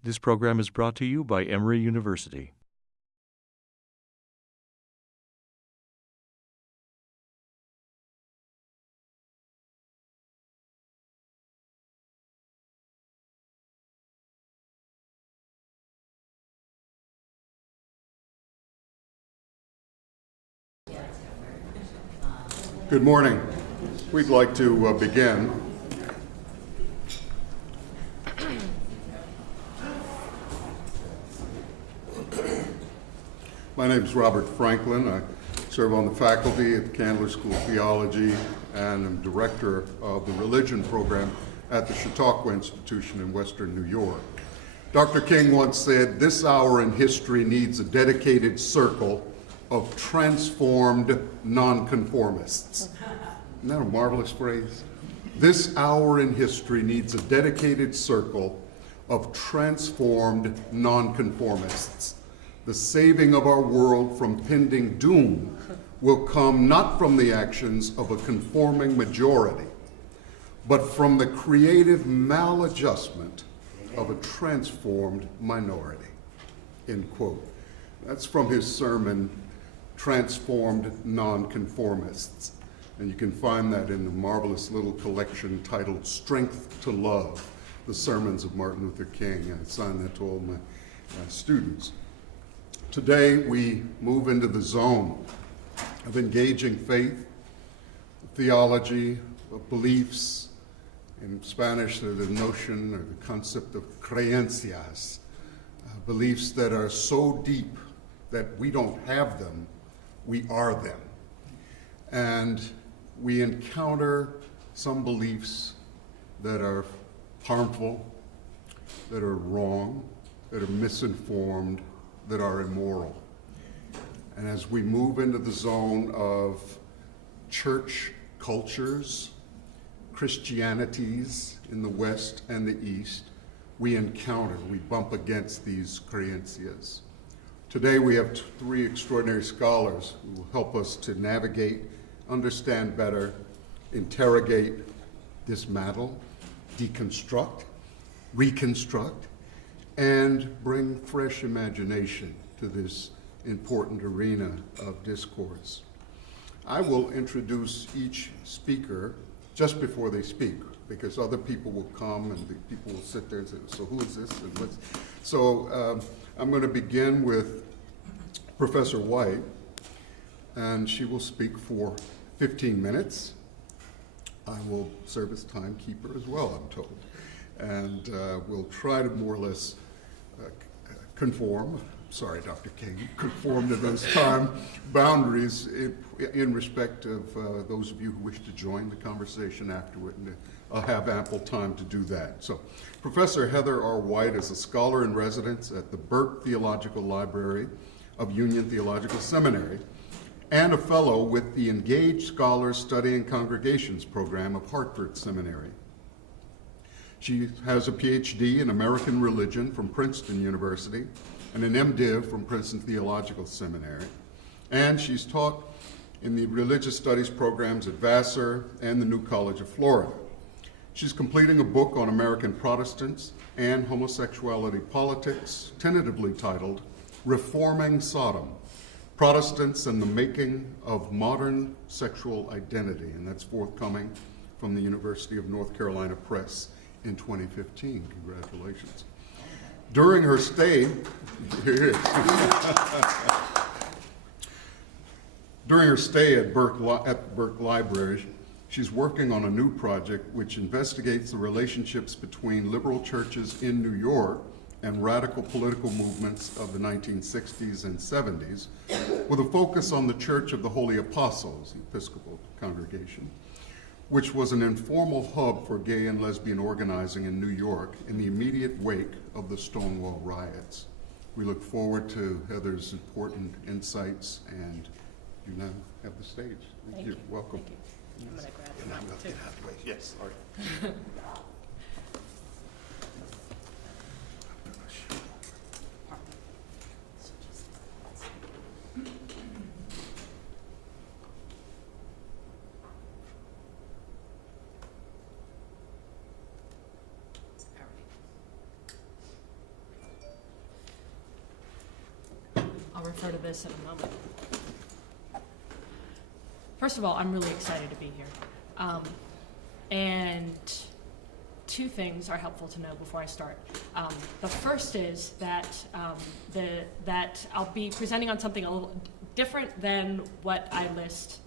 This program is brought to you by Emory University. Good morning. We'd like to begin. My name is Robert Franklin. I serve on the faculty at the Candler School of Theology and am director of the religion program at the Chautauqua Institution in Western New York. Dr. King once said, "This hour in history needs a dedicated circle of transformed nonconformists." Isn't that a marvelous phrase? This hour in history needs a dedicated circle of transformed nonconformists. The saving of our world from pending doom will come not from the actions of a conforming majority, but from the creative maladjustment of a transformed minority. End quote. That's from his sermon, Transformed Nonconformists. And you can find that in the marvelous little collection titled Strength to Love, the sermons of Martin Luther King. I assigned that to all my students. Today we move into the zone of engaging faith, theology, of beliefs. In Spanish, there's the notion or the concept of creencias, beliefs that are so deep that we don't have them, we are them. And we encounter some beliefs that are harmful, that are wrong, that are misinformed, that are immoral. And as we move into the zone of church cultures, Christianities in the West and the East, we bump against these creencias. Today we have three extraordinary scholars who will help us to navigate, understand better, interrogate, dismantle, deconstruct, reconstruct, and bring fresh imagination to this important arena of discourse. I will introduce each speaker just before they speak, because other people will come and the people will sit there and say, so who is this? And what's... So I'm going to begin with Professor White, and she will speak for 15 minutes. I will serve as timekeeper as well, I'm told. And we'll try to more or less conform to those time boundaries in respect of those of you who wish to join the conversation afterward, and I'll have ample time to do that. So, Professor Heather R. White is a scholar in residence at the Burke Theological Library of Union Theological Seminary and a fellow with the Engaged Scholars Studying Congregations program of Hartford Seminary. She has a PhD in American Religion from Princeton University and an MDiv from Princeton Theological Seminary. And she's taught in the Religious Studies programs at Vassar and the New College of Florida. She's completing a book on American Protestants and homosexuality politics, tentatively titled Reforming Sodom, Protestants and the Making of Modern Sexual Identity, and that's forthcoming from the University of North Carolina Press in 2015. Congratulations. During her stay, at Burke Library, she's working on a new project which investigates the relationships between liberal churches in New York and radical political movements of the 1960s and 70s, with a focus on the Church of the Holy Apostles, the Episcopal congregation, which was an informal hub for gay and lesbian organizing in New York in the immediate wake of the Stonewall riots. We look forward to Heather's important insights, and you now have the stage. Thank you. Welcome. Thank you. I'm going to grab it. And I'm going to get out of the way. Yes, all right. refer to this in a moment. First of all, I'm really excited to be here. And two things are helpful to know before I start. The first is that that I'll be presenting on something a little different than what I list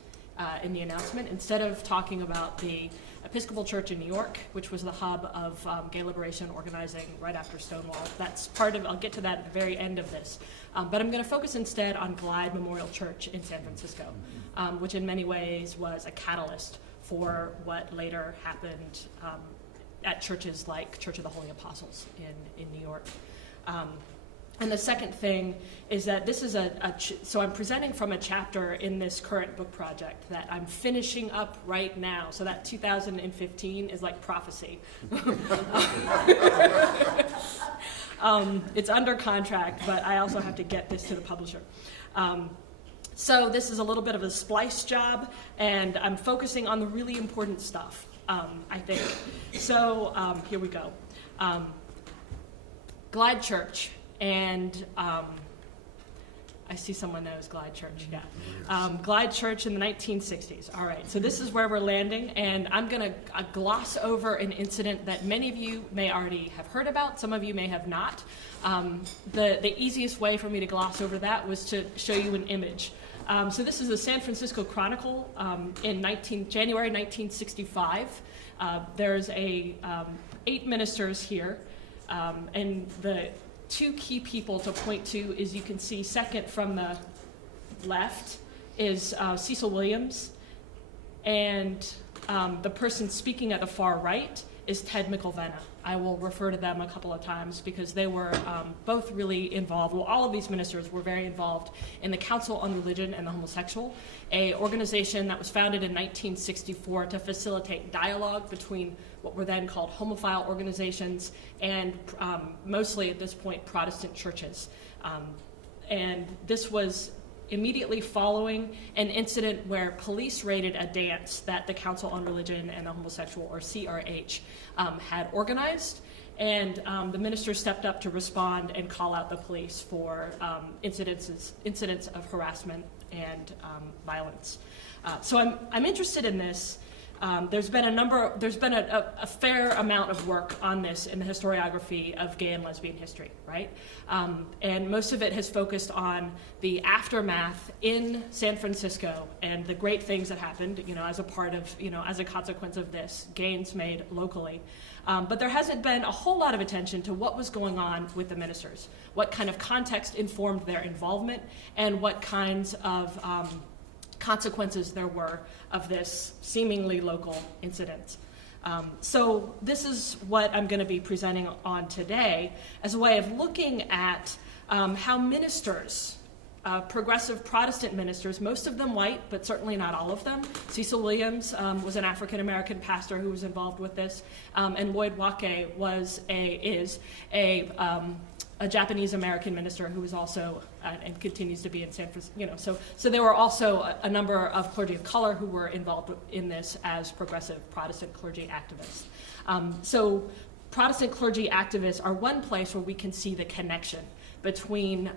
in the announcement. Instead of talking about the Episcopal Church in New York, which was the hub of gay liberation organizing right after Stonewall. That's part of, I'll get to that at the very end of this. But I'm going to focus instead on Glide Memorial Church in San Francisco, which in many ways was a catalyst for what later happened at churches like Church of the Holy Apostles in New York. And the second thing is that this is so I'm presenting from a chapter in this current book project that I'm finishing up right now. So that 2015 is like prophecy. It's under contract, but I also have to get this to the publisher. So this is a little bit of a splice job, and I'm focusing on the really important stuff, I think. So here we go. Glide Church. And I see someone knows Glide Church, yeah. Glide Church in the 1960s. All right, so this is where we're landing, and I'm going to gloss over an incident that many of you may already have heard about, some of you may have not. The easiest way for me to gloss over that was to show you an image. So this is the San Francisco Chronicle in January 1965. There's 8 ministers here, and the two key people to point to is, you can see second from the left is Cecil Williams, and the person speaking at the far right is Ted McIlvenna. I will refer to them a couple of times because they were both really involved. Well, all of these ministers were very involved in the Council on Religion and the Homosexual, an organization that was founded in 1964 to facilitate dialogue between what were then called homophile organizations and mostly at this point Protestant churches. And this was immediately following an incident where police raided a dance that the Council on Religion and the Homosexual, or CRH, had organized. And the minister stepped up to respond and call out the police for incidents of harassment and violence. So I'm interested in this. There's been a fair amount of work on this in the historiography of gay and lesbian history, right? And most of it has focused on the aftermath in San Francisco and the great things that happened, as a part of, as a consequence of this, gains made locally. But there hasn't been a whole lot of attention to what was going on with the ministers, what kind of context informed their involvement, and what kinds of consequences there were of this seemingly local incident. So this is what I'm going to be presenting on today as a way of looking at how ministers, progressive Protestant ministers, most of them white, but certainly not all of them. Cecil Williams was an African-American pastor who was involved with this, and Lloyd Wake is a Japanese-American minister who was also and continues to be in San Francisco. So there were also a number of clergy of color who were involved in this as progressive Protestant clergy activists. So Protestant clergy activists are one place where we can see the connection between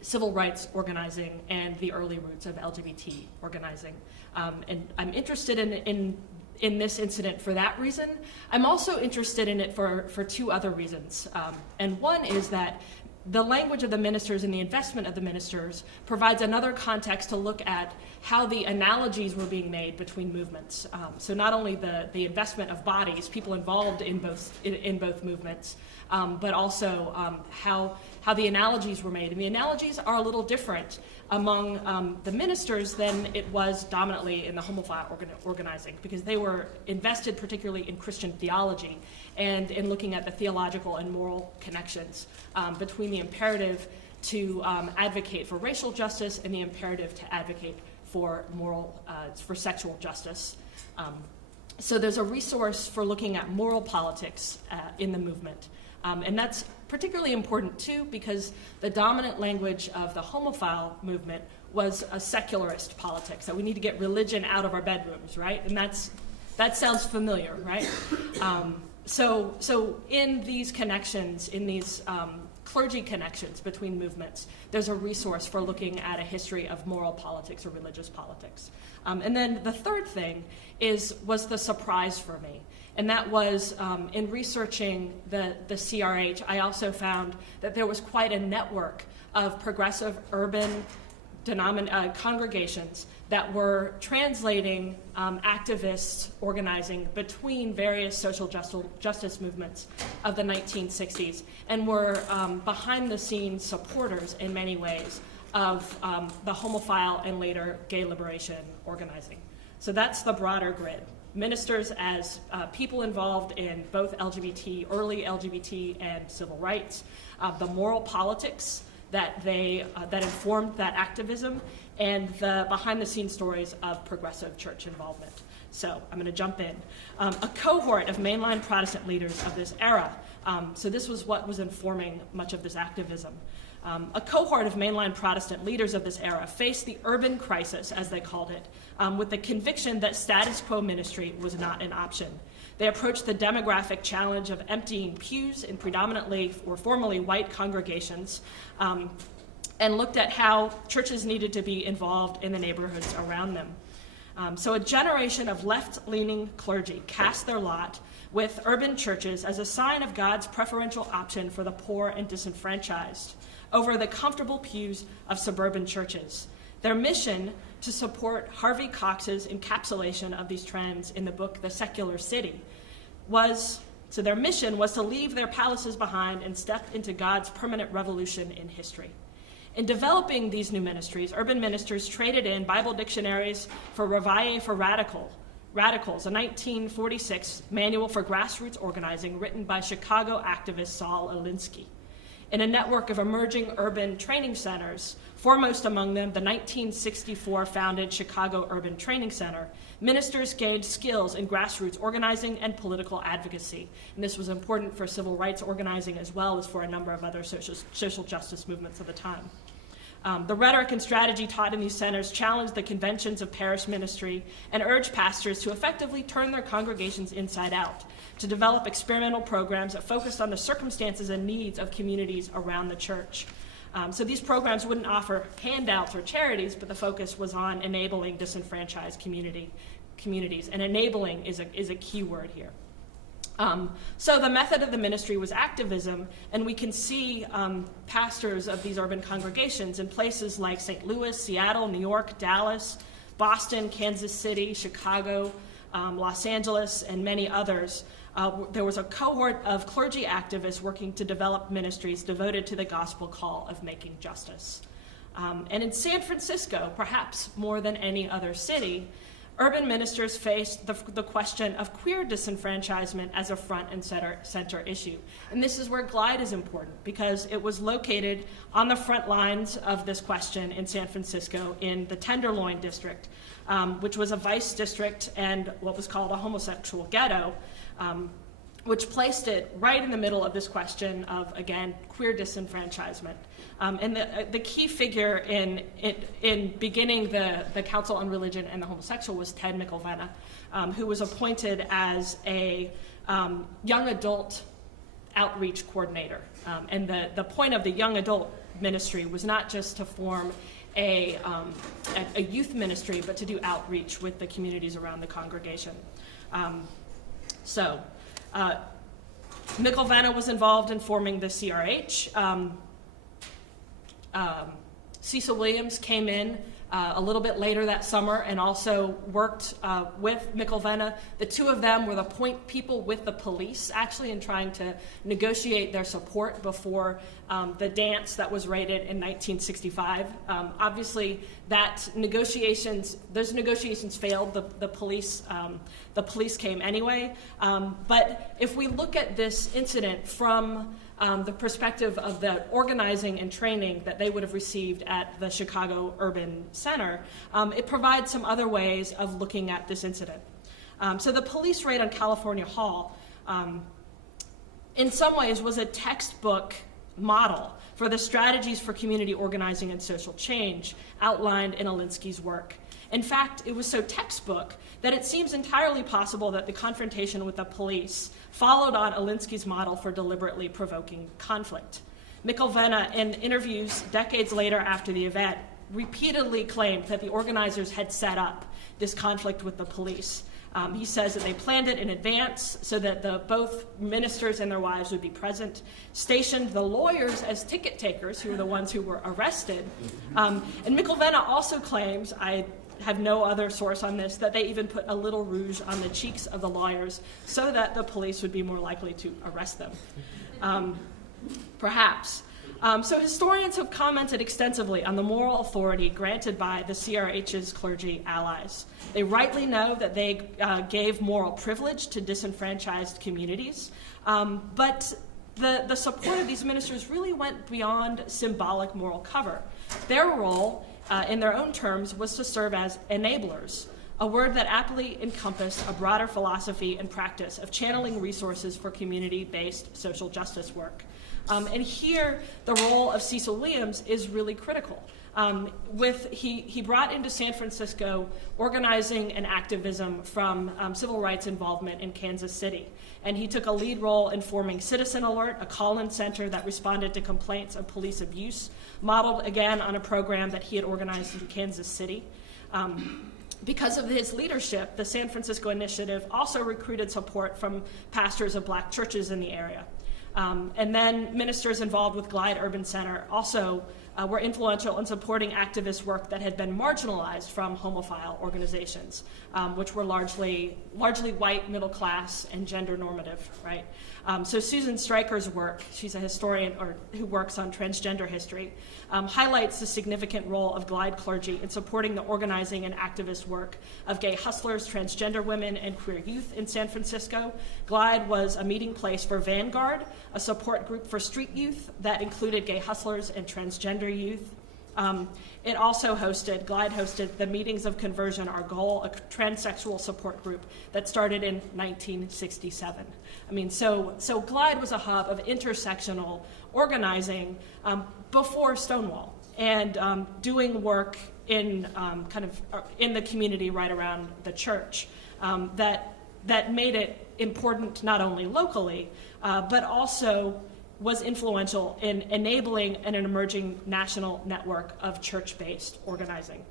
civil rights organizing and the early roots of LGBT organizing. And I'm interested in this incident for that reason. I'm also interested in it for two other reasons. And one is that the language of the ministers and the investment of the ministers provides another context to look at how the analogies were being made between movements. So not only the investment of bodies, people involved in both movements, but also how the analogies were made. And the analogies are a little different among the ministers than it was dominantly in the homophile organizing, because they were invested particularly in Christian theology and in looking at the theological and moral connections between the imperative to advocate for racial justice and the imperative to advocate for for sexual justice. So there's a resource for looking at moral politics in the movement. And that's particularly important, too, because the dominant language of the homophile movement was a secularist politics, that we need to get religion out of our bedrooms, right? And that sounds familiar, right? So in these connections, in these clergy connections between movements, there's a resource for looking at a history of moral politics or religious politics. And then the third thing was the surprise for me. And that was, in researching the CRH, I also found that there was quite a network of progressive urban congregations that were translating activist organizing between various social justice movements of the 1960s, and were behind-the-scenes supporters in many ways of the homophile and later gay liberation organizing. So that's the broader grid. Ministers as people involved in both early LGBT and civil rights, the moral politics that informed that activism, and the behind-the-scenes stories of progressive church involvement. So I'm going to jump in. A cohort of mainline Protestant leaders of this era, so this was what was informing much of this activism. A cohort of mainline Protestant leaders of this era faced the urban crisis, as they called it, with the conviction that status quo ministry was not an option. They approached the demographic challenge of emptying pews in predominantly or formerly white congregations, and looked at how churches needed to be involved in the neighborhoods around them. So a generation of left-leaning clergy cast their lot with urban churches as a sign of God's preferential option for the poor and disenfranchised over the comfortable pews of suburban churches. Their mission, to support Harvey Cox's encapsulation of these trends in the book The Secular City, was to leave their palaces behind and step into God's permanent revolution in history. In developing these new ministries, urban ministers traded in Bible dictionaries for Reveille for Radicals, a 1946 manual for grassroots organizing written by Chicago activist Saul Alinsky. In a network of emerging urban training centers, foremost among them the 1964 founded Chicago Urban Training Center, ministers gained skills in grassroots organizing and political advocacy. And this was important for civil rights organizing as well as for a number of other social justice movements of the time. The rhetoric and strategy taught in these centers challenged the conventions of parish ministry and urged pastors to effectively turn their congregations inside out, to develop experimental programs that focused on the circumstances and needs of communities around the church. So these programs wouldn't offer handouts or charities, but the focus was on enabling disenfranchised communities, and enabling is a key word here. So the method of the ministry was activism, and we can see pastors of these urban congregations in places like St. Louis, Seattle, New York, Dallas, Boston, Kansas City, Chicago, Los Angeles, and many others. There was a cohort of clergy activists working to develop ministries devoted to the gospel call of making justice. And in San Francisco, perhaps more than any other city, urban ministers faced the question of queer disenfranchisement as a front and center issue. And this is where GLIDE is important, because it was located on the front lines of this question in San Francisco in the Tenderloin district, which was a vice district and what was called a homosexual ghetto, which placed it right in the middle of this question of, again, queer disenfranchisement. And the key figure in beginning the Council on Religion and the Homosexual was Ted McElvenna, who was appointed as a young adult outreach coordinator. And the point of the young adult ministry was not just to form a youth ministry, but to do outreach with the communities around the congregation. McElvenna was involved in forming the CRH. Cecil Williams came in a little bit later that summer and also worked with McElvenna. The two of them were the point people with the police, actually, in trying to negotiate their support before the dance that was raided in 1965. Obviously, those negotiations failed. The police came anyway. But if we look at this incident from the perspective of the organizing and training that they would have received at the Chicago Urban Center, it provides some other ways of looking at this incident. So the police raid on California Hall, in some ways, was a textbook model for the strategies for community organizing and social change outlined in Alinsky's work. In fact, it was so textbook that it seems entirely possible that the confrontation with the police followed on Alinsky's model for deliberately provoking conflict. Michelvena, in interviews decades later after the event, repeatedly claimed that the organizers had set up this conflict with the police. He says that they planned it in advance so that both ministers and their wives would be present, stationed the lawyers as ticket takers, who were the ones who were arrested. And Michelvena also claims, I have no other source on this, that they even put a little rouge on the cheeks of the lawyers so that the police would be more likely to arrest them. Perhaps. So historians have commented extensively on the moral authority granted by the CRH's clergy allies. They rightly know that they gave moral privilege to disenfranchised communities, but the support of these ministers really went beyond symbolic moral cover. Their role, in their own terms, was to serve as enablers, a word that aptly encompassed a broader philosophy and practice of channeling resources for community-based social justice work. And here, the role of Cecil Williams is really critical. He brought into San Francisco organizing and activism from civil rights involvement in Kansas City. And he took a lead role in forming Citizen Alert, a call-in center that responded to complaints of police abuse, modeled again on a program that he had organized in Kansas City. Because of his leadership, the San Francisco Initiative also recruited support from pastors of black churches in the area. And then ministers involved with Glide Urban Center also were influential in supporting activist work that had been marginalized from homophile organizations, which were largely white, middle class, and gender normative, right? So Susan Stryker's work, she's a historian who works on transgender history, highlights the significant role of Glide clergy in supporting the organizing and activist work of gay hustlers, transgender women, and queer youth in San Francisco. Glide was a meeting place for Vanguard, a support group for street youth that included gay hustlers and transgender youth. It also Glide hosted the Meetings of Conversion Our Goal, a transsexual support group that started in 1967. I mean, so Glide was a hub of intersectional organizing before Stonewall, and doing work in in the community right around the church that made it important not only locally, but also was influential in enabling an emerging national network of church-based organizing.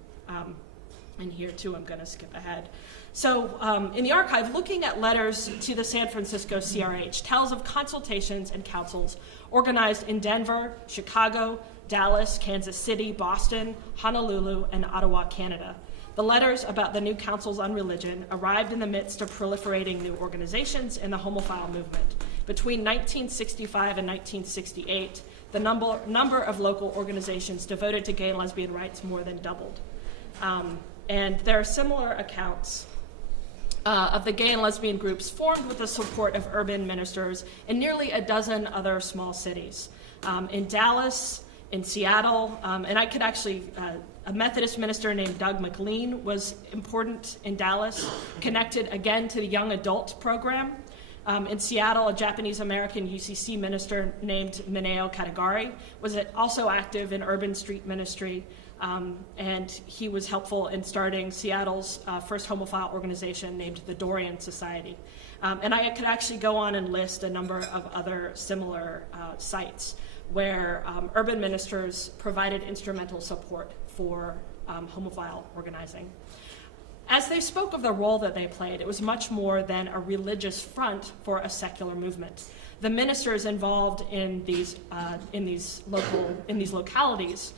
And here, too, I'm going to skip ahead. So in the archive, looking at letters to the San Francisco CRH tells of consultations and councils organized in Denver, Chicago, Dallas, Kansas City, Boston, Honolulu, and Ottawa, Canada. The letters about the new councils on religion arrived in the midst of proliferating new organizations in the homophile movement. Between 1965 and 1968, the number of local organizations devoted to gay and lesbian rights more than doubled. And there are similar accounts of the gay and lesbian groups formed with the support of urban ministers in nearly a dozen other small cities. In Dallas, in Seattle, and I could actually, a Methodist minister named Doug McLean was important in Dallas, connected again to the young adult program. In Seattle, a Japanese-American UCC minister named Mineo Katagari was also active in urban street ministry, and he was helpful in starting Seattle's first homophile organization named the Dorian Society. And I could actually go on and list a number of other similar sites where urban ministers provided instrumental support for homophile organizing. As they spoke of the role that they played, it was much more than a religious front for a secular movement. The ministers involved in these localities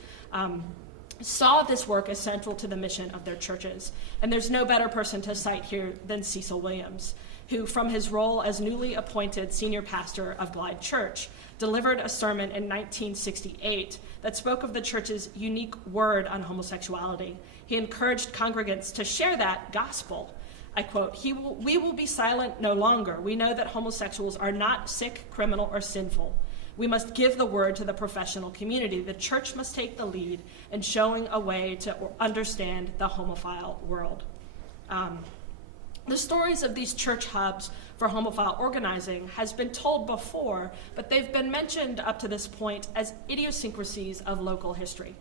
saw this work as central to the mission of their churches. And there's no better person to cite here than Cecil Williams, who, from his role as newly appointed senior pastor of Glide Church, delivered a sermon in 1968 that spoke of the church's unique word on homosexuality. He encouraged congregants to share that gospel. I quote, "We will be silent no longer. We know that homosexuals are not sick, criminal, or sinful. We must give the word to the professional community. The church must take the lead in showing a way to understand the homophile world." The stories of these church hubs for homophile organizing has been told before, but they've been mentioned up to this point as idiosyncrasies of local history.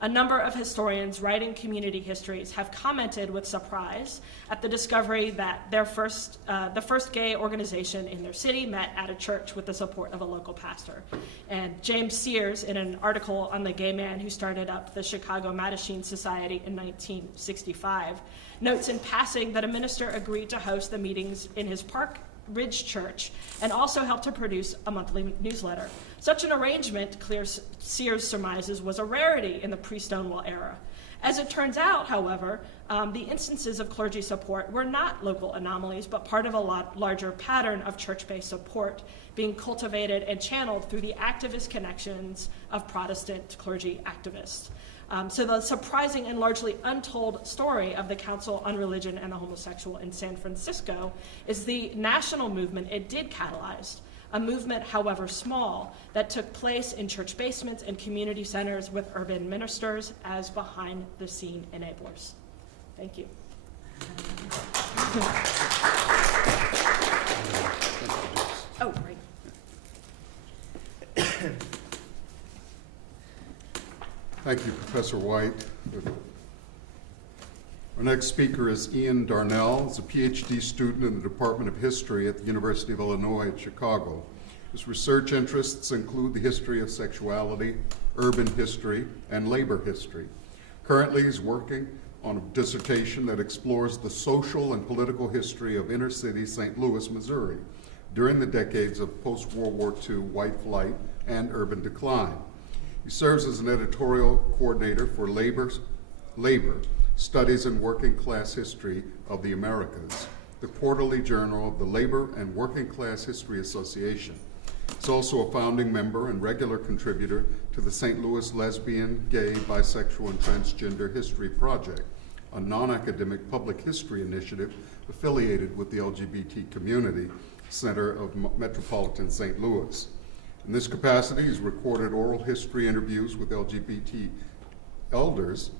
a number of historians writing community histories have commented with surprise at the discovery that the first gay organization in their city met at a church with the support of a local pastor. And James Sears, in an article on the gay man who started up the Chicago Mattachine Society in 1965, notes in passing that a minister agreed to host the meetings in his Park Ridge Church and also helped to produce a monthly newsletter. Such an arrangement, Sears surmises, was a rarity in the pre-Stonewall era. As it turns out, however, the instances of clergy support were not local anomalies, but part of a larger pattern of church-based support being cultivated and channeled through the activist connections of Protestant clergy activists. So the surprising and largely untold story of the Council on Religion and the Homosexual in San Francisco is the national movement it did catalyze, a movement, however small, that took place in church basements and community centers with urban ministers as behind-the-scene enablers. Thank you. Oh, right. Thank you, Professor White. Our next speaker is Ian Darnell. He's a PhD student in the Department of History at the University of Illinois at Chicago. His research interests include the history of sexuality, urban history, and labor history. Currently, he's working on a dissertation that explores the social and political history of inner-city St. Louis, Missouri, during the decades of post-World War II white flight and urban decline. He serves as an editorial coordinator for Labor, Studies in Working Class History of the Americas, the quarterly journal of the Labor and Working Class History Association. He's also a founding member and regular contributor to the St. Louis Lesbian, Gay, Bisexual, and Transgender History Project, a non-academic public history initiative affiliated with the LGBT Community Center of Metropolitan St. Louis. In this capacity, he's recorded oral history interviews with LGBT elders,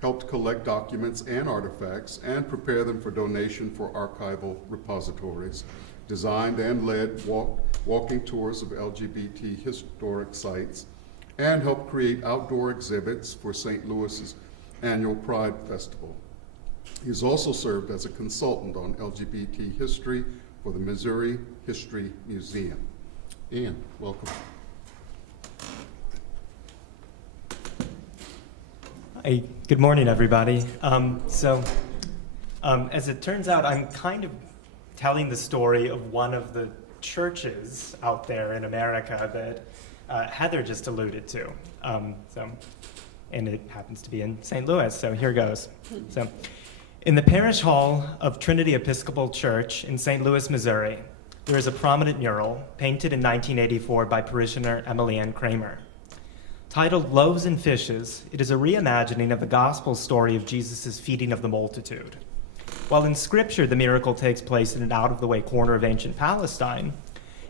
helped collect documents and artifacts, and prepare them for donation for archival repositories, designed and led walking tours of LGBT historic sites, and helped create outdoor exhibits for St. Louis's annual Pride Festival. He's also served as a consultant on LGBT history for the Missouri History Museum. Ian, welcome. Hey, good morning, everybody. As it turns out, I'm kind of telling the story of one of the churches out there in America that Heather just alluded to. And it happens to be in St. Louis, so here goes. In the parish hall of Trinity Episcopal Church in St. Louis, Missouri, there is a prominent mural painted in 1984 by parishioner Emily Ann Kramer. Titled Loaves and Fishes, it is a reimagining of the gospel story of Jesus' feeding of the multitude. While in scripture the miracle takes place in an out-of-the-way corner of ancient Palestine,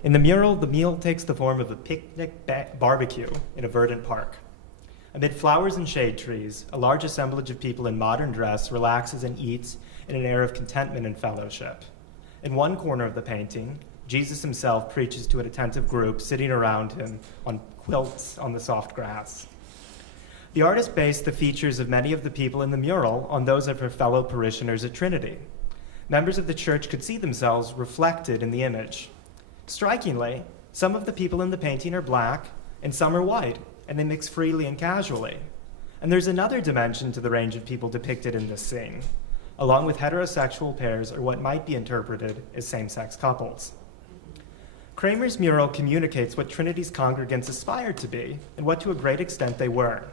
in the mural the meal takes the form of a picnic barbecue in a verdant park. Amid flowers and shade trees, a large assemblage of people in modern dress relaxes and eats in an air of contentment and fellowship. In one corner of the painting, Jesus himself preaches to an attentive group sitting around him on quilts on the soft grass. The artist based the features of many of the people in the mural on those of her fellow parishioners at Trinity. Members of the church could see themselves reflected in the image. Strikingly, some of the people in the painting are black and some are white, and they mix freely and casually. And there's another dimension to the range of people depicted in this scene, along with heterosexual pairs or what might be interpreted as same-sex couples. Kramer's mural communicates what Trinity's congregants aspired to be, and what to a great extent they were: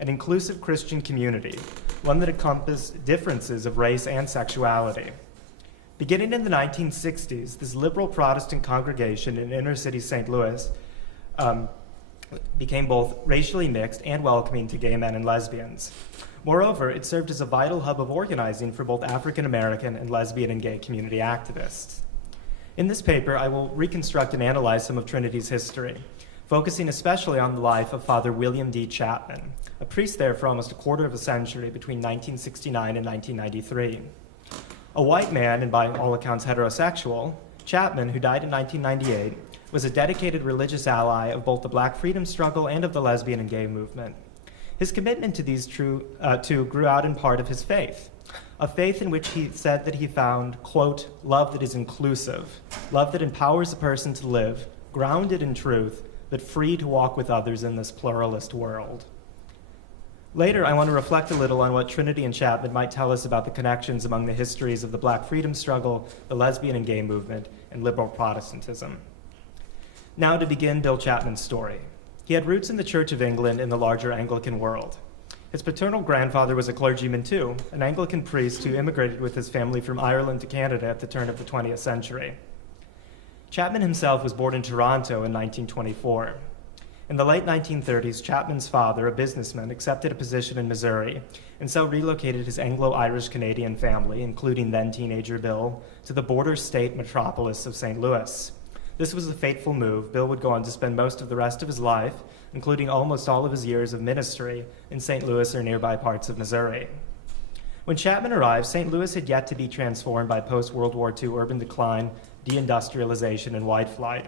an inclusive Christian community, one that encompassed differences of race and sexuality. Beginning in the 1960s, this liberal Protestant congregation in inner-city St. Louis became both racially mixed and welcoming to gay men and lesbians. Moreover, it served as a vital hub of organizing for both African American and lesbian and gay community activists. In this paper, I will reconstruct and analyze some of Trinity's history, focusing especially on the life of Father William D. Chapman, a priest there for almost a quarter of a century between 1969 and 1993. A white man, and by all accounts heterosexual, Chapman, who died in 1998, was a dedicated religious ally of both the Black freedom struggle and of the lesbian and gay movement. His commitment to these two grew out in part of his faith, a faith in which he said that he found, quote, love that is inclusive, love that empowers a person to live, grounded in truth, but free to walk with others in this pluralist world. Later, I want to reflect a little on what Trinity and Chapman might tell us about the connections among the histories of the Black freedom struggle, the lesbian and gay movement, and liberal Protestantism. Now to begin Bill Chapman's story. He had roots in the Church of England in the larger Anglican world. His paternal grandfather was a clergyman too, an Anglican priest who immigrated with his family from Ireland to Canada at the turn of the 20th century. Chapman himself was born in Toronto in 1924. In the late 1930s, Chapman's father, a businessman, accepted a position in Missouri and so relocated his Anglo-Irish-Canadian family, including then-teenager Bill, to the border state metropolis of St. Louis. This was a fateful move. Bill would go on to spend most of the rest of his life, including almost all of his years of ministry, in St. Louis or nearby parts of Missouri. When Chapman arrived, St. Louis had yet to be transformed by post-World War II urban decline, deindustrialization, and white flight.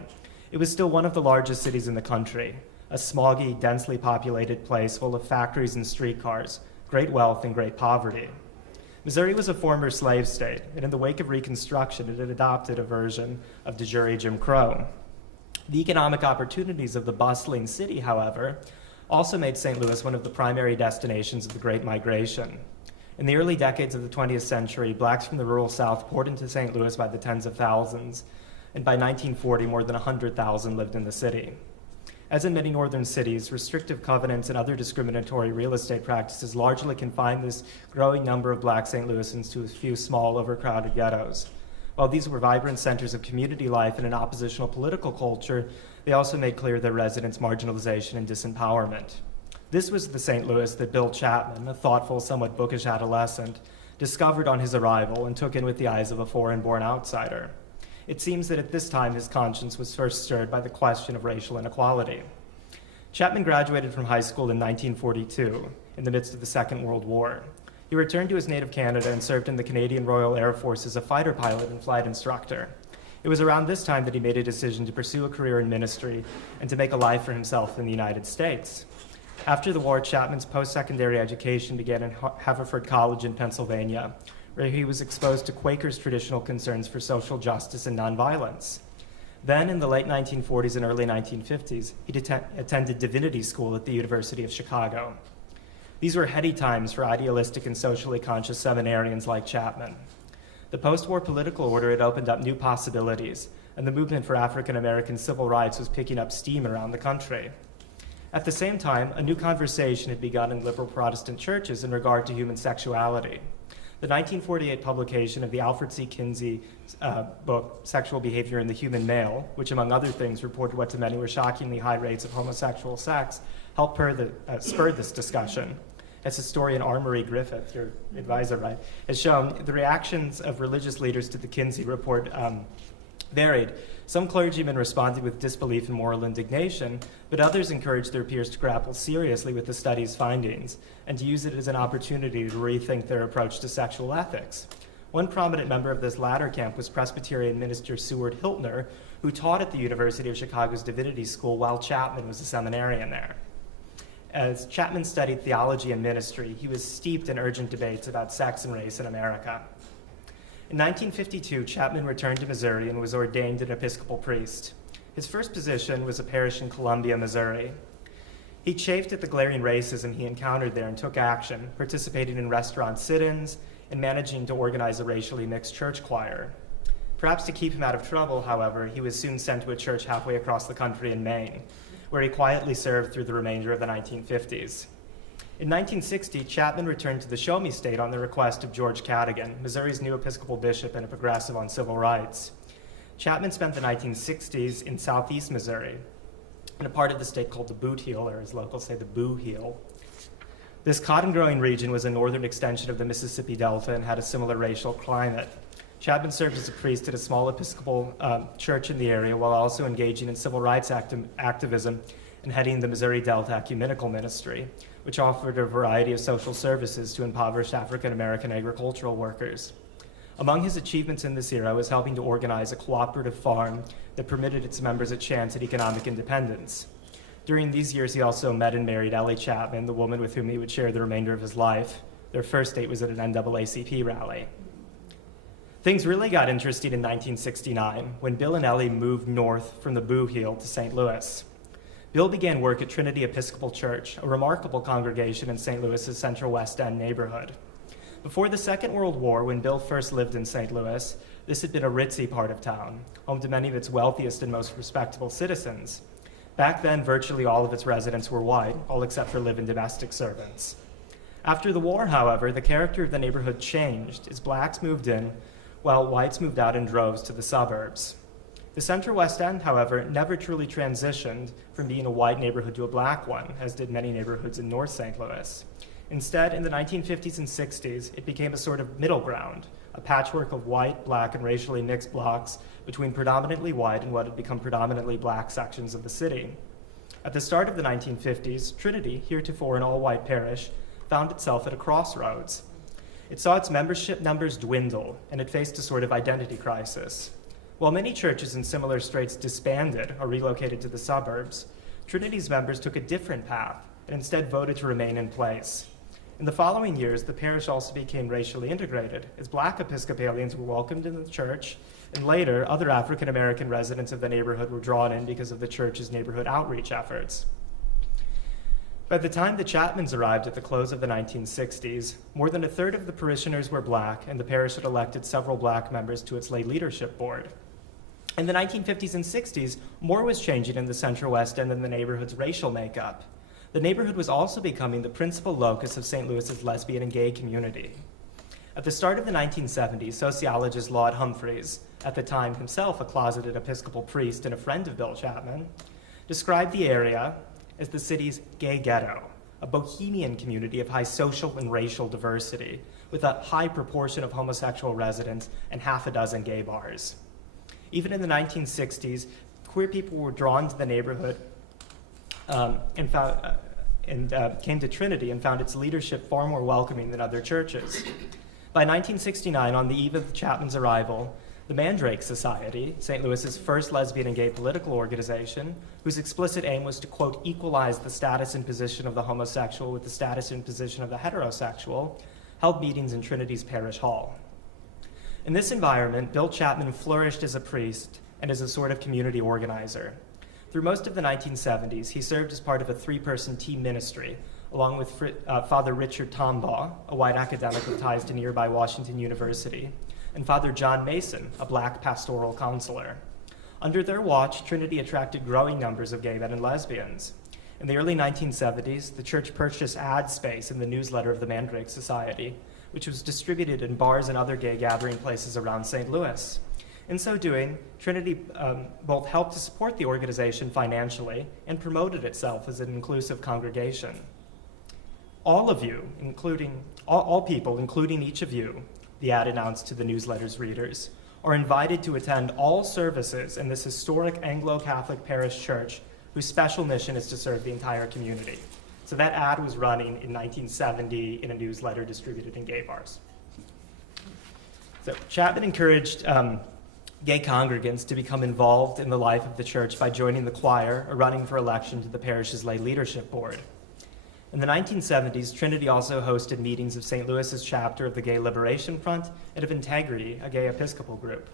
It was still one of the largest cities in the country, a smoggy, densely populated place full of factories and streetcars, great wealth and great poverty. Missouri was a former slave state, and in the wake of Reconstruction, it had adopted a version of de jure Jim Crow. The economic opportunities of the bustling city, however, also made St. Louis one of the primary destinations of the Great Migration. In the early decades of the 20th century, blacks from the rural South poured into St. Louis by the tens of thousands, and by 1940, more than 100,000 lived in the city. As in many northern cities, restrictive covenants and other discriminatory real estate practices largely confined this growing number of black St. Louisans to a few small, overcrowded ghettos. While these were vibrant centers of community life and an oppositional political culture, they also made clear their residents' marginalization and disempowerment. This was the St. Louis that Bill Chapman, a thoughtful, somewhat bookish adolescent, discovered on his arrival and took in with the eyes of a foreign-born outsider. It seems that at this time his conscience was first stirred by the question of racial inequality. Chapman graduated from high school in 1942, in the midst of the Second World War. He returned to his native Canada and served in the Canadian Royal Air Force as a fighter pilot and flight instructor. It was around this time that he made a decision to pursue a career in ministry and to make a life for himself in the United States. After the war, Chapman's post-secondary education began in Haverford College in Pennsylvania, where he was exposed to Quakers' traditional concerns for social justice and nonviolence. Then, in the late 1940s and early 1950s, he attended divinity school at the University of Chicago. These were heady times for idealistic and socially conscious seminarians like Chapman. The post-war political order had opened up new possibilities, and the movement for African American civil rights was picking up steam around the country. At the same time, a new conversation had begun in liberal Protestant churches in regard to human sexuality. The 1948 publication of the Alfred C. Kinsey book, Sexual Behavior in the Human Male, which among other things reported what to many were shockingly high rates of homosexual sex, helped spur this discussion. As historian Emory Griffith, your advisor, right, has shown, the reactions of religious leaders to the Kinsey report varied. Some clergymen responded with disbelief and moral indignation, but others encouraged their peers to grapple seriously with the study's findings and to use it as an opportunity to rethink their approach to sexual ethics. One prominent member of this latter camp was Presbyterian minister Seward Hiltner, who taught at the University of Chicago's Divinity School while Chapman was a seminarian there. As Chapman studied theology and ministry, he was steeped in urgent debates about sex and race in America. In 1952, Chapman returned to Missouri and was ordained an Episcopal priest. His first position was a parish in Columbia, Missouri. He chafed at the glaring racism he encountered there and took action, participating in restaurant sit-ins and managing to organize a racially mixed church choir. Perhaps to keep him out of trouble, however, he was soon sent to a church halfway across the country in Maine, where he quietly served through the remainder of the 1950s. In 1960, Chapman returned to the Show Me State on the request of George Cadogan, Missouri's new Episcopal bishop and a progressive on civil rights. Chapman spent the 1960s in southeast Missouri, in a part of the state called the Boot Heel, or as locals say, the Boo Heel. This cotton-growing region was a northern extension of the Mississippi Delta and had a similar racial climate. Chapman served as a priest at a small Episcopal church in the area while also engaging in civil rights activism and heading the Missouri Delta Ecumenical Ministry, which offered a variety of social services to impoverished African-American agricultural workers. Among his achievements in this era was helping to organize a cooperative farm that permitted its members a chance at economic independence. During these years, he also met and married Ellie Chapman, the woman with whom he would share the remainder of his life. Their first date was at an NAACP rally. Things really got interesting in 1969 when Bill and Ellie moved north from the Boo Heel to St. Louis. Bill began work at Trinity Episcopal Church, a remarkable congregation in St. Louis's Central West End neighborhood. Before the Second World War, when Bill first lived in St. Louis, this had been a ritzy part of town, home to many of its wealthiest and most respectable citizens. Back then, virtually all of its residents were white, all except for live-in domestic servants. After the war, however, the character of the neighborhood changed as blacks moved in, while whites moved out in droves to the suburbs. The Central West End, however, never truly transitioned from being a white neighborhood to a black one, as did many neighborhoods in North St. Louis. Instead, in the 1950s and 60s, it became a sort of middle ground, a patchwork of white, black, and racially mixed blocks between predominantly white and what had become predominantly black sections of the city. At the start of the 1950s, Trinity, heretofore an all-white parish, found itself at a crossroads. It saw its membership numbers dwindle, and it faced a sort of identity crisis. While many churches in similar straits disbanded or relocated to the suburbs, Trinity's members took a different path and instead voted to remain in place. In the following years, the parish also became racially integrated, as black Episcopalians were welcomed in the church, and later, other African American residents of the neighborhood were drawn in because of the church's neighborhood outreach efforts. By the time the Chapmans arrived at the close of the 1960s, more than a third of the parishioners were black, and the parish had elected several black members to its lay leadership board. In the 1950s and 60s, more was changing in the Central West End than the neighborhood's racial makeup. The neighborhood was also becoming the principal locus of St. Louis's lesbian and gay community. At the start of the 1970s, sociologist Laud Humphreys, at the time himself a closeted Episcopal priest and a friend of Bill Chapman, described the area as the city's gay ghetto, a bohemian community of high social and racial diversity, with a high proportion of homosexual residents and half a dozen gay bars. Even in the 1960s, queer people were drawn to the neighborhood came to Trinity and found its leadership far more welcoming than other churches. By 1969, on the eve of the Chapman's arrival, the Mandrake Society, St. Louis's first lesbian and gay political organization, whose explicit aim was to, quote, equalize the status and position of the homosexual with the status and position of the heterosexual, held meetings in Trinity's parish hall. In this environment, Bill Chapman flourished as a priest and as a sort of community organizer. Through most of the 1970s, he served as part of a three-person team ministry, along with Father Richard Tombaugh, a white academic with ties to nearby Washington University, and Father John Mason, a black pastoral counselor. Under their watch, Trinity attracted growing numbers of gay men and lesbians. In the early 1970s, the church purchased ad space in the newsletter of the Mandrake Society, which was distributed in bars and other gay gathering places around St. Louis. In so doing, Trinity both helped to support the organization financially and promoted itself as an inclusive congregation. All of you, all people, including each of you, the ad announced to the newsletter's readers, are invited to attend all services in this historic Anglo-Catholic parish church whose special mission is to serve the entire community. So that ad was running in 1970 in a newsletter distributed in gay bars. So Chapman encouraged gay congregants to become involved in the life of the church by joining the choir or running for election to the parish's lay leadership board. In the 1970s, Trinity also hosted meetings of St. Louis's chapter of the Gay Liberation Front and of Integrity, a gay Episcopal group.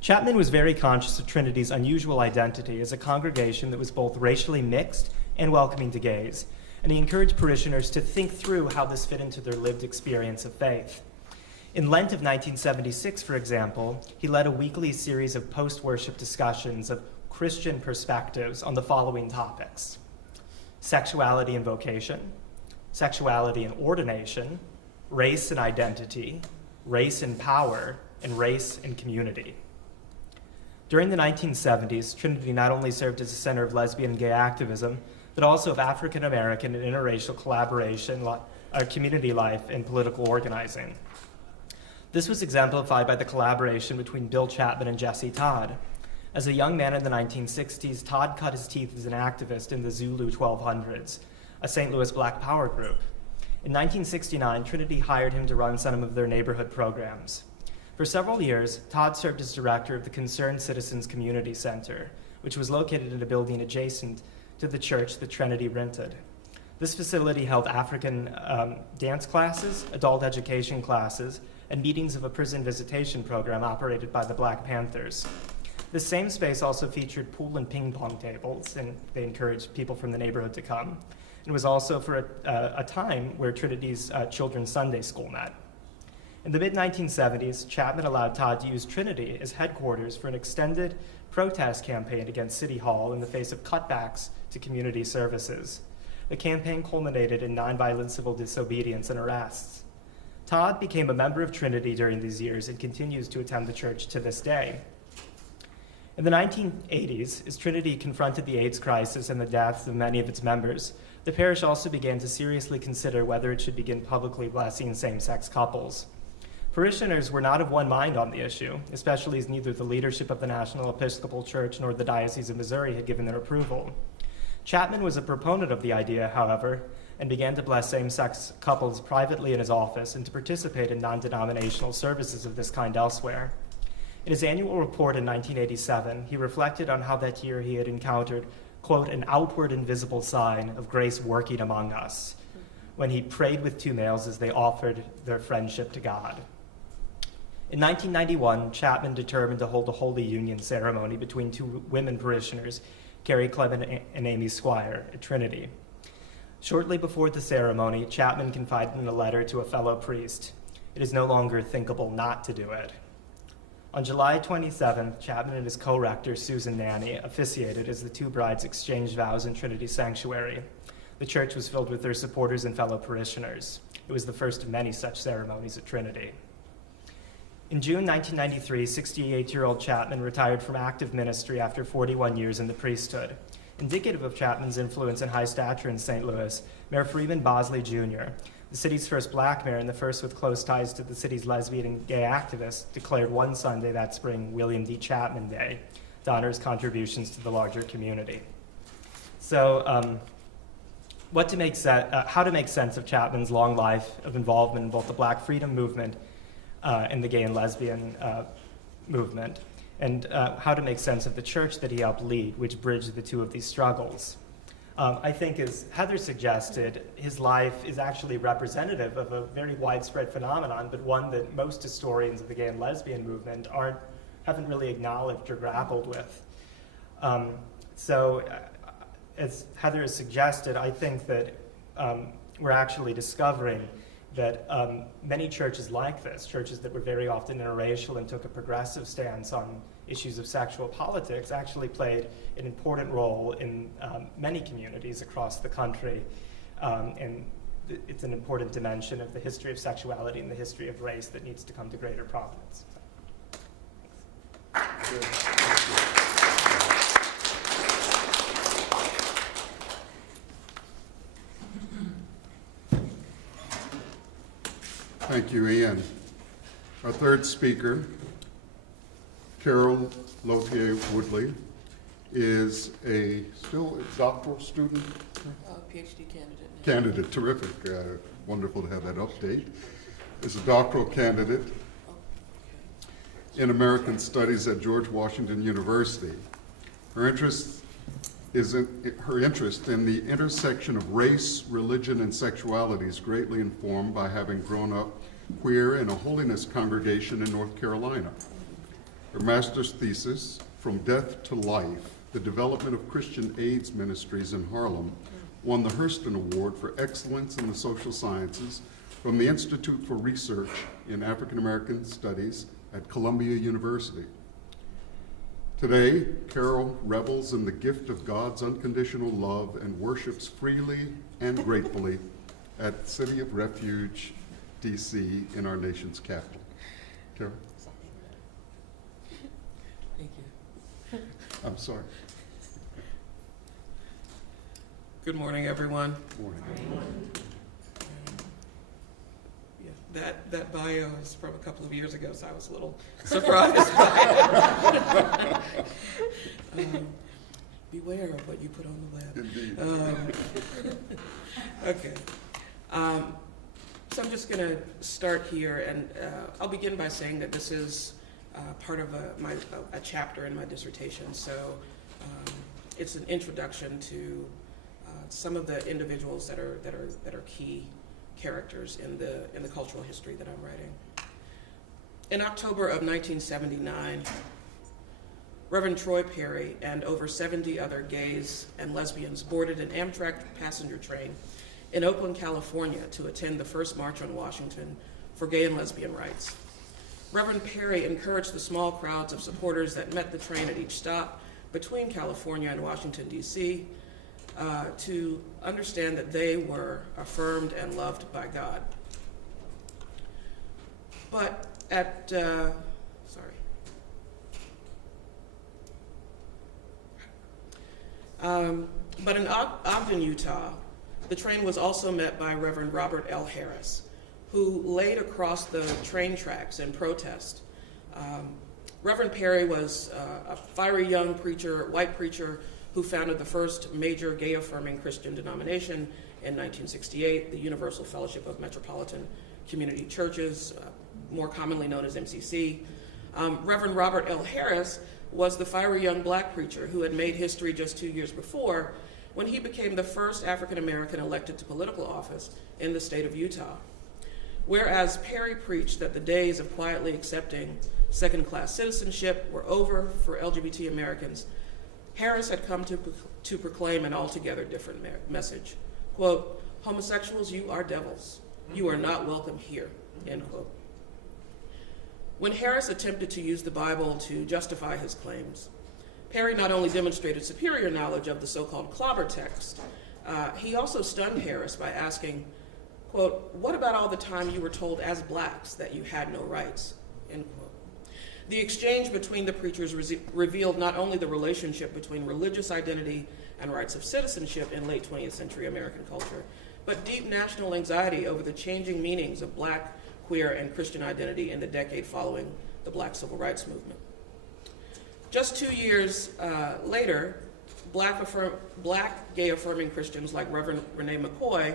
Chapman was very conscious of Trinity's unusual identity as a congregation that was both racially mixed and welcoming to gays, and he encouraged parishioners to think through how this fit into their lived experience of faith. In Lent of 1976, for example, he led a weekly series of post-worship discussions of Christian perspectives on the following topics: sexuality and vocation, sexuality and ordination, race and identity, race and power, and race and community. During the 1970s, Trinity not only served as a center of lesbian and gay activism, but also of African American and interracial collaboration, community life, and political organizing. This was exemplified by the collaboration between Bill Chapman and Jesse Todd. As a young man in the 1960s, Todd cut his teeth as an activist in the Zulu 1200s, a St. Louis Black Power group. In 1969, Trinity hired him to run some of their neighborhood programs. For several years, Todd served as director of the Concerned Citizens Community Center, which was located in a building adjacent to the church that Trinity rented. This facility held African dance classes, adult education classes, and meetings of a prison visitation program operated by the Black Panthers. This same space also featured pool and ping pong tables, and they encouraged people from the neighborhood to come. It was also for a time where Trinity's children's Sunday school met. In the mid-1970s, Chapman allowed Todd to use Trinity as headquarters for an extended protest campaign against City Hall in the face of cutbacks to community services. The campaign culminated in nonviolent civil disobedience and arrests. Todd became a member of Trinity during these years and continues to attend the church to this day. In the 1980s, as Trinity confronted the AIDS crisis and the deaths of many of its members, the parish also began to seriously consider whether it should begin publicly blessing same-sex couples. Parishioners were not of one mind on the issue, especially as neither the leadership of the National Episcopal Church nor the Diocese of Missouri had given their approval. Chapman was a proponent of the idea, however, and began to bless same-sex couples privately in his office and to participate in non-denominational services of this kind elsewhere. In his annual report in 1987, he reflected on how that year he had encountered, quote, an outward and visible sign of grace working among us, when he prayed with two males as they offered their friendship to God. In 1991, Chapman determined to hold a Holy Union ceremony between two women parishioners, Carrie Clement and Amy Squire, at Trinity. Shortly before the ceremony, Chapman confided in a letter to a fellow priest, "It is no longer thinkable not to do it." On July 27th, Chapman and his co-rector, Susan Nanny, officiated as the two brides exchanged vows in Trinity Sanctuary. The church was filled with their supporters and fellow parishioners. It was the first of many such ceremonies at Trinity. In June 1993, 68-year-old Chapman retired from active ministry after 41 years in the priesthood. Indicative of Chapman's influence and high stature in St. Louis, Mayor Freeman Bosley Jr., the city's first black mayor and the first with close ties to the city's lesbian and gay activists, declared one Sunday that spring William D. Chapman Day to honor his contributions to the larger community. So, how to make sense of Chapman's long life of involvement in both the Black freedom movement and the gay and lesbian movement, and how to make sense of the church that he helped lead, which bridged the two of these struggles. I think, as Heather suggested, his life is actually representative of a very widespread phenomenon, but one that most historians of the gay and lesbian movement haven't really acknowledged or grappled with. As Heather has suggested, I think that we're actually discovering that many churches like this, churches that were very often interracial and took a progressive stance on issues of sexual politics, actually played an important role in many communities across the country. And it's an important dimension of the history of sexuality and the history of race that needs to come to greater prominence. Thank you, Ian. Our third speaker, Carol Lautier Woodley, is still a doctoral student? PhD candidate. Candidate, terrific. Wonderful to have that update. Is a doctoral candidate in American Studies at George Washington University. Her interest in the intersection of race, religion, and sexuality is greatly informed by having grown up queer in a holiness congregation in North Carolina. Her master's thesis, From Death to Life, the Development of Christian AIDS Ministries in Harlem, won the Hurston Award for Excellence in the Social Sciences from the Institute for Research in African American Studies at Columbia University. Today, Carol revels in the gift of God's unconditional love and worships freely and gratefully at City of Refuge, D.C., in our nation's capital. Carol? Thank you. I'm sorry. Good morning, everyone. Morning. That bio is from a couple of years ago, so I was a little surprised by it. Beware of what you put on the web. Indeed. Okay. So I'm just going to start here, and I'll begin by saying that this is part of a chapter in my dissertation. So It's an introduction to some of the individuals that are key characters in the cultural history that I'm writing. In October of 1979, Reverend Troy Perry and over 70 other gays and lesbians boarded an Amtrak passenger train in Oakland, California to attend the first March on Washington for gay and lesbian rights. Reverend Perry encouraged the small crowds of supporters that met the train at each stop between California and Washington, D.C., to understand that they were affirmed and loved by God. But but in Ogden, Utah, the train was also met by Reverend Robert L. Harris, who laid across the train tracks in protest. Reverend Perry was a fiery young preacher, white preacher, who founded the first major gay-affirming Christian denomination in 1968, the Universal Fellowship of Metropolitan Community Churches, more commonly known as MCC. Reverend Robert L. Harris was the fiery young black preacher who had made history just 2 years before when he became the first African-American elected to political office in the state of Utah. Whereas Perry preached that the days of quietly accepting second-class citizenship were over for LGBT Americans, Harris had come to proclaim an altogether different message. Quote, "Homosexuals, you are devils. You are not welcome here," end quote. When Harris attempted to use the Bible to justify his claims, Perry not only demonstrated superior knowledge of the so-called clobber text, he also stunned Harris by asking, quote, "What about all the time you were told as blacks that you had no rights?" End quote. The exchange between the preachers revealed not only the relationship between religious identity and rights of citizenship in late 20th century American culture, but deep national anxiety over the changing meanings of black, queer, and Christian identity in the decade following the Black Civil Rights Movement. Just 2 years later, black gay-affirming Christians like Reverend Renee McCoy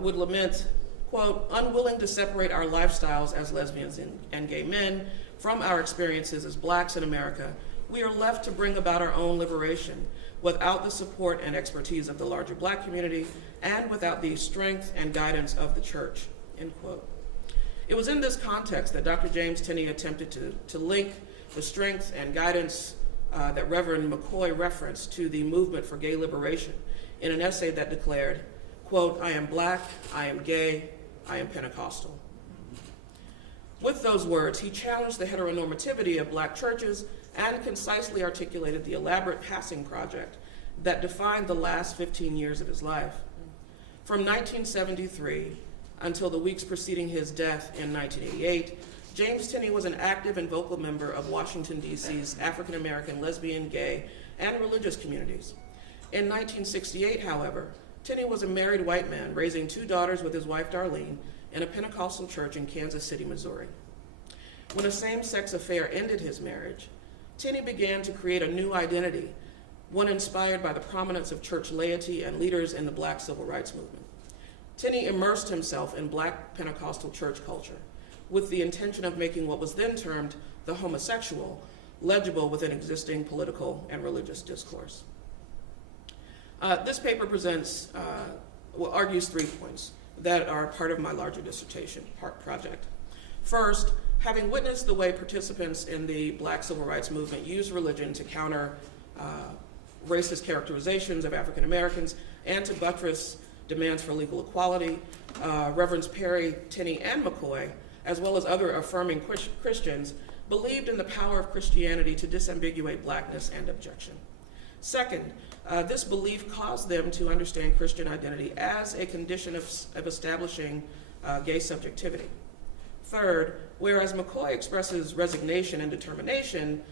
would lament, quote, "Unwilling to separate our lifestyles as lesbians and gay men from our experiences as blacks in America, we are left to bring about our own liberation without the support and expertise of the larger black community and without the strength and guidance of the church," end quote. It was in this context that Dr. James Tinney attempted to link the strength and guidance that Reverend McCoy referenced to the movement for gay liberation in an essay that declared, quote, "I am black, I am gay, I am Pentecostal." With those words, he challenged the heteronormativity of black churches and concisely articulated the elaborate passing project that defined the last 15 years of his life. From 1973 until the weeks preceding his death in 1988, James Tinney was an active and vocal member of Washington, D.C.'s African American, lesbian, gay, and religious communities. In 1968, however, Tinney was a married white man raising 2 daughters with his wife Darlene in a Pentecostal church in Kansas City, Missouri. When a same-sex affair ended his marriage, Tinney began to create a new identity, one inspired by the prominence of church laity and leaders in the Black Civil Rights Movement. Tinney immersed himself in Black Pentecostal church culture with the intention of making what was then termed the homosexual legible within existing political and religious discourse. This paper argues 3 points that are part of my larger dissertation project. First, having witnessed the way participants in the Black Civil Rights Movement used religion to counter racist characterizations of African Americans and to buttress demands for legal equality, Reverends Perry, Tinney, and McCoy, as well as other affirming Christians, believed in the power of Christianity to disambiguate blackness and objection. Second, this belief caused them to understand Christian identity as a condition of establishing gay subjectivity. Third, whereas McCoy expresses resignation and determination,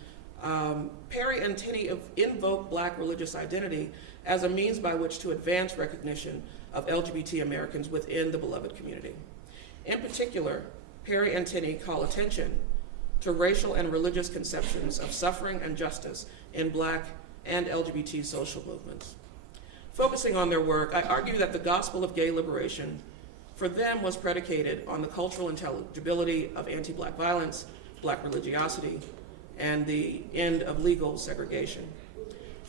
Perry and Tinney invoke black religious identity as a means by which to advance recognition of LGBT Americans within the beloved community. In particular, Perry and Tinney call attention to racial and religious conceptions of suffering and justice in black and LGBT social movements. Focusing on their work, I argue that the gospel of gay liberation for them was predicated on the cultural intelligibility of anti-black violence, black religiosity, and the end of legal segregation.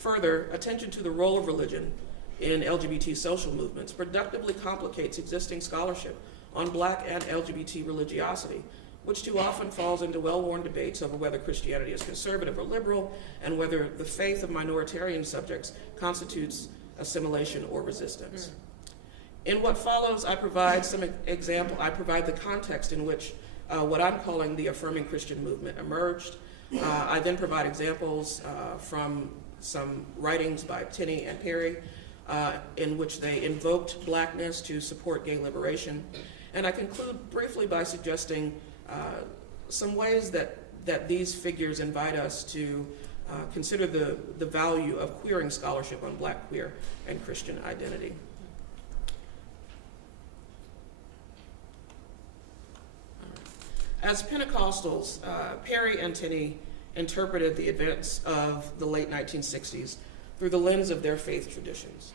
Further, attention to the role of religion in LGBT social movements productively complicates existing scholarship on Black and LGBT religiosity, which too often falls into well-worn debates over whether Christianity is conservative or liberal, and whether the faith of minoritarian subjects constitutes assimilation or resistance. In what follows, I provide the context in which what I'm calling the affirming Christian movement emerged. I then provide examples from some writings by Tinney and Perry in which they invoked Blackness to support gay liberation. And I conclude briefly by suggesting some ways that these figures invite us to consider the value of queering scholarship on Black, queer, and Christian identity. As Pentecostals, Perry and Tinney interpreted the events of the late 1960s through the lens of their faith traditions.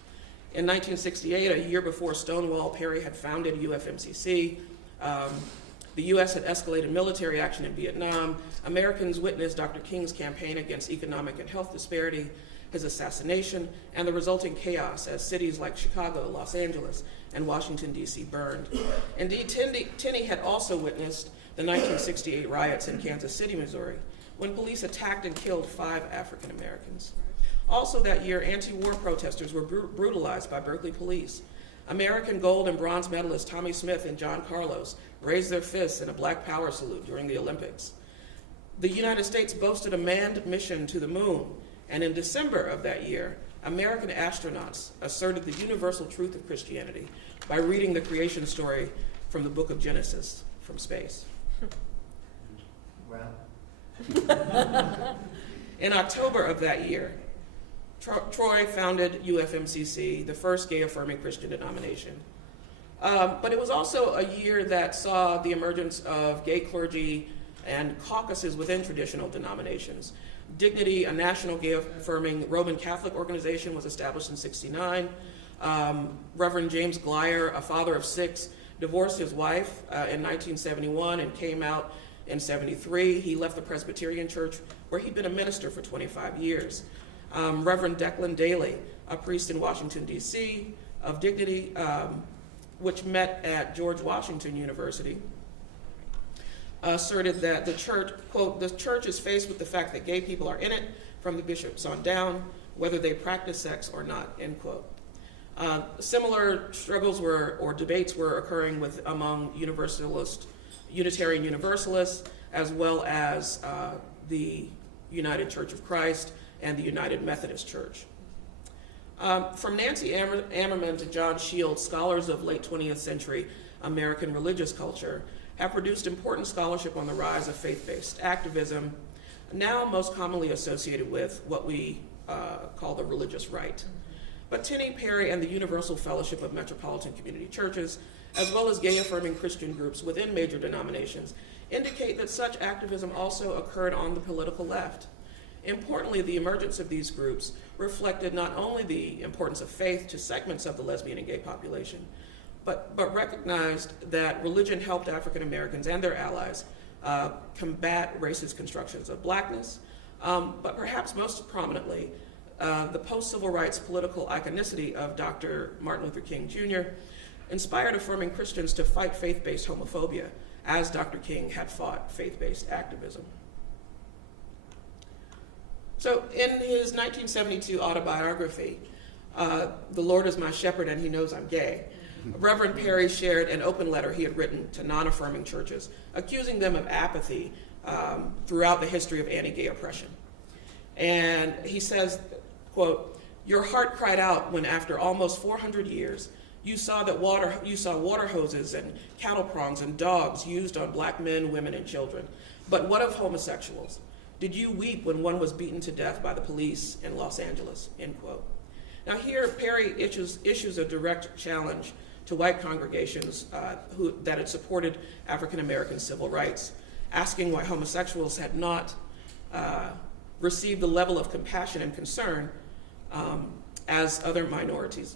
In 1968, a year before Stonewall, Perry had founded UFMCC. The U.S. had escalated military action in Vietnam. Americans witnessed Dr. King's campaign against economic and health disparity, his assassination, and the resulting chaos as cities like Chicago, Los Angeles, and Washington, D.C. burned. Indeed, Tinney had also witnessed the 1968 riots in Kansas City, Missouri, when police attacked and killed 5 African Americans. Also that year, anti-war protesters were brutalized by Berkeley police. American gold and bronze medalists Tommy Smith and John Carlos raised their fists in a Black Power salute during the Olympics. The United States boasted a manned mission to the moon, and in December of that year, American astronauts asserted the universal truth of Christianity by reading the creation story from the book of Genesis from space. In October of that year, Troy founded UFMCC, the first gay-affirming Christian denomination. But it was also a year that saw the emergence of gay clergy and caucuses within traditional denominations. Dignity, a national gay-affirming Roman Catholic organization, was established in '69. Reverend James Glyer, a father of 6, divorced his wife in 1971 and came out in '73. He left the Presbyterian Church, where he'd been a minister for 25 years. Reverend Declan Daly, a priest in Washington, D.C., of Dignity, which met at George Washington University, asserted that the church, quote, "the church is faced with the fact that gay people are in it from the bishops on down, whether they practice sex or not," end quote. Similar struggles or debates were occurring among Unitarian Universalists, as well as the United Church of Christ and the United Methodist Church. From Nancy Ammerman to John Shields, scholars of late 20th century American religious culture have produced important scholarship on the rise of faith-based activism, now most commonly associated with what we call the religious right. But Tinney, Perry, and the Universal Fellowship of Metropolitan Community Churches, as well as gay-affirming Christian groups within major denominations, indicate that such activism also occurred on the political left. Importantly, the emergence of these groups reflected not only the importance of faith to segments of the lesbian and gay population, but recognized that religion helped African Americans and their allies combat racist constructions of Blackness, but perhaps most prominently, the post-civil rights political iconicity of Dr. Martin Luther King Jr. inspired affirming Christians to fight faith-based homophobia, as Dr. King had fought faith-based activism. So in his 1972 autobiography, The Lord is My Shepherd and He Knows I'm Gay, Reverend Perry shared an open letter he had written to non-affirming churches, accusing them of apathy throughout the history of anti-gay oppression. And he says, quote, "Your heart cried out when after almost 400 years, you saw water hoses and cattle prongs and dogs used on Black men, women, and children. But what of homosexuals? Did you weep when one was beaten to death by the police in Los Angeles?" End quote. Now here, Perry issues a direct challenge to white congregations that had supported African American civil rights, asking why homosexuals had not received the level of compassion and concern as other minorities.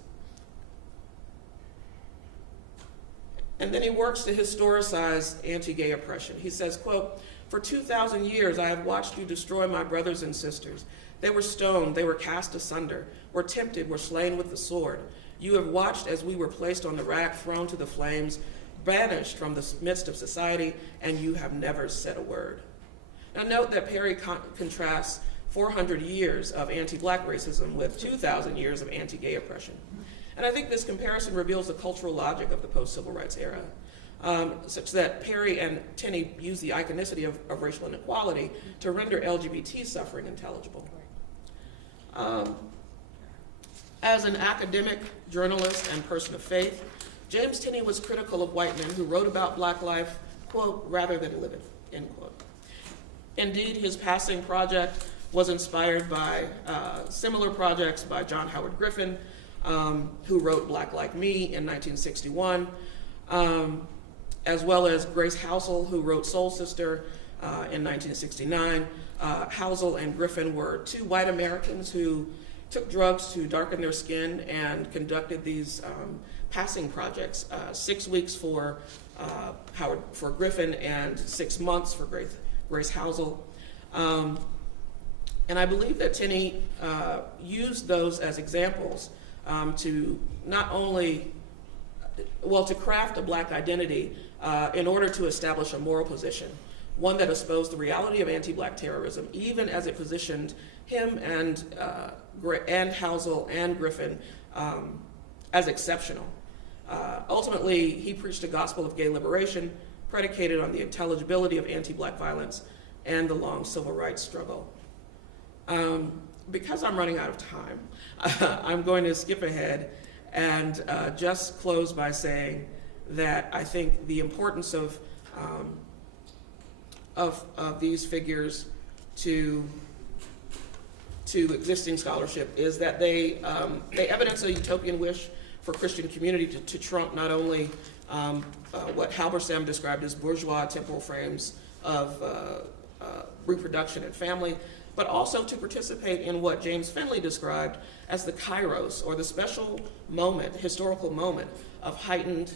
And then he works to historicize anti-gay oppression. He says, quote, "For 2,000 years I have watched you destroy my brothers and sisters, They were stoned, they were cast asunder, were tempted, were slain with the sword. You have watched as we were placed on the rack, thrown to the flames, banished from the midst of society, and you have never said a word. Now note that Perry contrasts 400 years of anti-black racism with 2,000 years of anti-gay oppression. And I think this comparison reveals the cultural logic of the post-civil rights era, such that Perry and Tenney use the iconicity of racial inequality to render LGBT suffering intelligible. As an academic, journalist, and person of faith, James Tenney was critical of white men who wrote about black life, quote, rather than live it, end quote. Indeed, his passing project was inspired by similar projects by John Howard Griffin, who wrote Black Like Me in 1961, as well as Grace Housel, who wrote Soul Sister in 1969. Housel and Griffin were two white Americans who took drugs to darken their skin and conducted these passing projects, 6 weeks for Griffin and 6 months for Grace Housel. And I believe that Tenney used those as examples to not only, to craft a black identity in order to establish a moral position, one that exposed the reality of anti-black terrorism, even as it positioned him and Housel and Griffin as exceptional. Ultimately, he preached a gospel of gay liberation predicated on the intelligibility of anti-black violence and the long civil rights struggle. Because I'm running out of time, I'm going to skip ahead and just close by saying that I think the importance of these figures to existing scholarship is that they evidence a utopian wish for Christian community to trump not only what Halberstam described as bourgeois temporal frames of reproduction and family, but also to participate in what James Finley described as the kairos, or the special moment, historical moment of heightened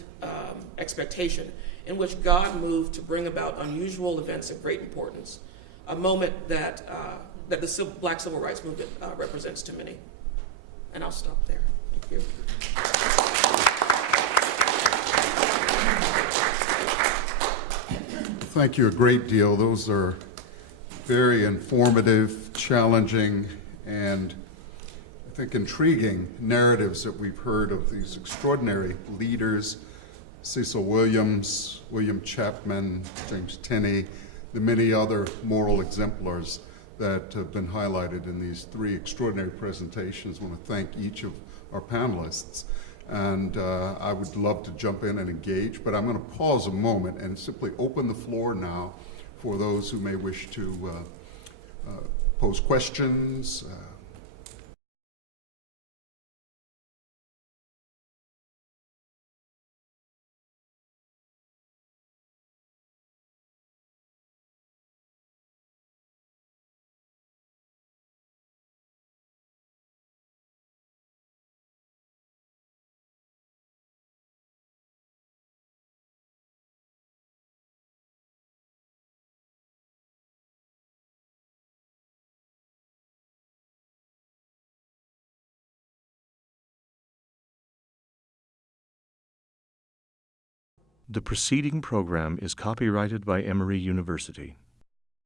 expectation, in which God moved to bring about unusual events of great importance, a moment that the Black Civil Rights Movement represents to many. And I'll stop there. Thank you. Thank you a great deal. Those are very informative, challenging, and I think intriguing narratives that we've heard of these extraordinary leaders, Cecil Williams, William Chapman, James Tenney, the many other moral exemplars that have been highlighted in these three extraordinary presentations. I want to thank each of our panelists. And I would love to jump in and engage, but I'm going to pause a moment and simply open the floor now for those who may wish to pose questions. The preceding program is copyrighted by Emory University.